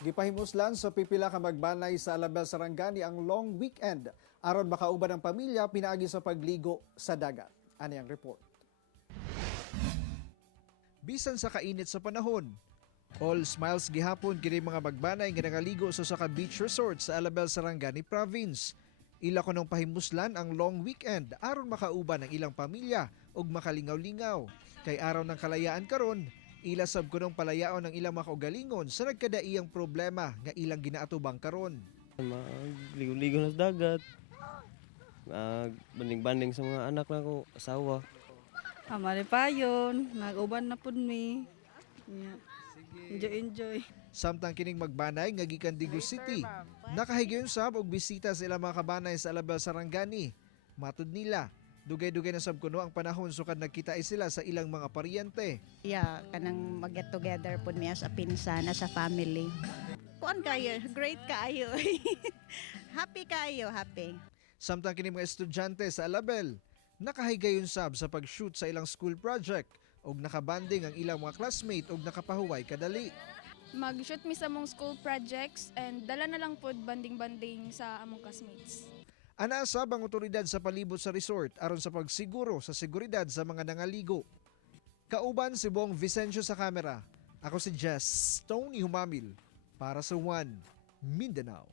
Gipahimuslan sa pipila ka magbanay sa Alabel Sarangani ang long weekend aron makauban ang pamilya pinaagi sa pagligo sa dagat. Ani ang report. Bisan sa kainit sa panahon, all smiles gihapon kini mga magbanay nga nagaligo sa Saka Beach Resort sa Alabel Sarangani Province. Ila ko nung pahimuslan ang long weekend aron makauban ang ilang pamilya ug makalingaw-lingaw. Kay araw ng kalayaan karon, ila sab ko nung palayaon ng ilang mga kaugalingon sa nagkadaiyang problema nga ilang ginaatubang karon. Ligo-ligo na sa dagat. Banding-banding sa mga anak na ko, asawa. Amari pa yun, nag-uban na pud mi. Yeah. Enjoy. Samtang kining magbanay nga gikan Digos City, nakahigayon sab og bisita sa ilang mga kabanay sa Alabel Sarangani. Matud nila, dugay-dugay na sab kuno ang panahon sukad nagkita sila sa ilang mga paryente. Yeah, kanang mag-get together po niya sa pinsan, sa family. Kuan kayo, great kayo. Happy kayo, happy. Samtang kining mga estudyante sa Alabel, nakahigayon sab sa pag-shoot sa ilang school project og nakabanding ang ilang mga classmate og nakapahuway kadali. Mag-shoot mi sa among school projects and dala na lang pod banding-banding sa among classmates. Ana sab ang otoridad sa palibot sa resort aron sa pagsiguro sa seguridad sa mga nangaligo. Kauban si Bong Vicencio sa kamera. Ako si Jess Tony Humamil para sa One Mindanao.